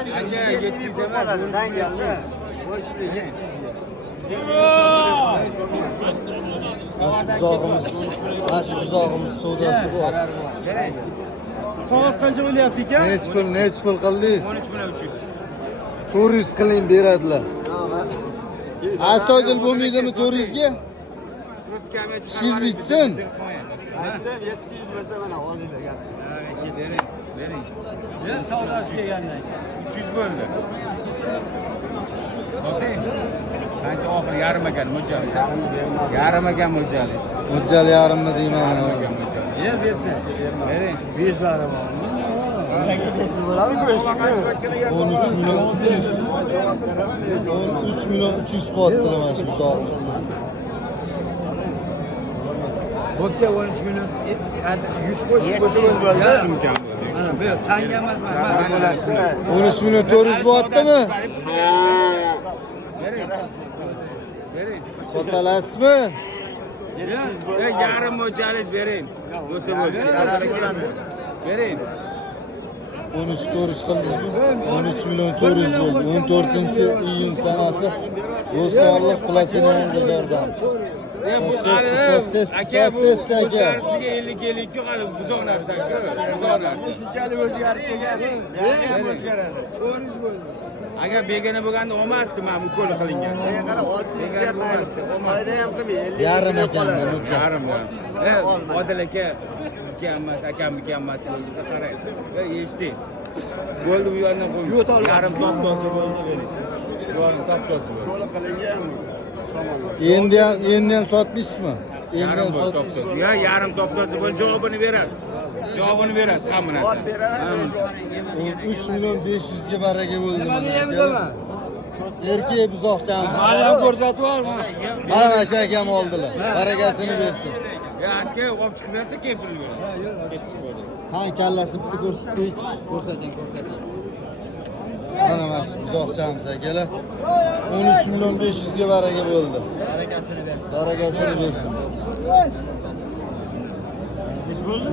Aka 700 emas, 13 geldi. Aş buzağımız sodası bu. Qog'oz qancha bo'lyapti ekan? Neç pul qildingiz? 13.300. 400 qiling beradilar. Astoydil bo'lmaydimi 400 ga? Siz bitsin. Aytdim 700 bo'lsa mana hozir gap. Bering. Men savdosi kelgandan 300 bo'ldi. Soting. Qancha oxir yarim ekan mo'ljalisi. Yarim ekan mo'ljalisi. Mo'ljal yarimmi deyman. yer bersin. Bering. 5 lari bor. 13 milyon 300. 13 milyon 300 qilyaptilar mana shu buzog'imiz. Bo'pti 13 million. 100 qo'shib bo'ldi. Mana bu sanga emas, mana. 13 milyon 400 bo'lyaptimi? Bering. Sotalasizmi? Yarim mo'ljalis bering. Bo'lsa bo'ldi. Bering. 13 400 qildingizmi? 13 milyon 400 bo'ldi. 14-iyun sanasi Bo'stonliq Platina bozordamiz. Sotsiz aka. Sizga 50 hali buzoq narsa aka. Buzoq narsa. Shunchalik o'zgarib kelgan. Yana ham o'zgaradi. 400 bo'ldi. Agar begona bo'lganda olmasdi mana bu qo'l qilingan. Qara 600 bermaydi. Foyda ham qilmaydi. Yarim ekan buncha. Yarim. Odil aka sizga emas, akamniki emas o'zida qarang. Eshiting. Bo'ldi bu yerdan qo'ying. Yarim toptosi bo'ldi bering. Yarim toptosi bo'ldi. Qo'l qilingan. Endi ham sotmaysizmi? Endi ham toptosi. Ya yarim toptosi bo'ldi, javobini berasiz. Javobini berasiz hamma narsa. 3 milyon 500 ga baraka bo'ldi. Erkak buzoqchamiz. Hali ham ko'rsatib yuborma. Mana mana shu akam oldilar. Barakasini bersin. Ya aka olib chiqib bersa keyin pul berasiz. Qan kallasi bitta ko'rsatdik. Ko'rsating. Mana mana shu buzoqchamiz akalar. 13 milyon 500 ga baraka bo'ldi. Barakasini bersin. Ish bo'ldi.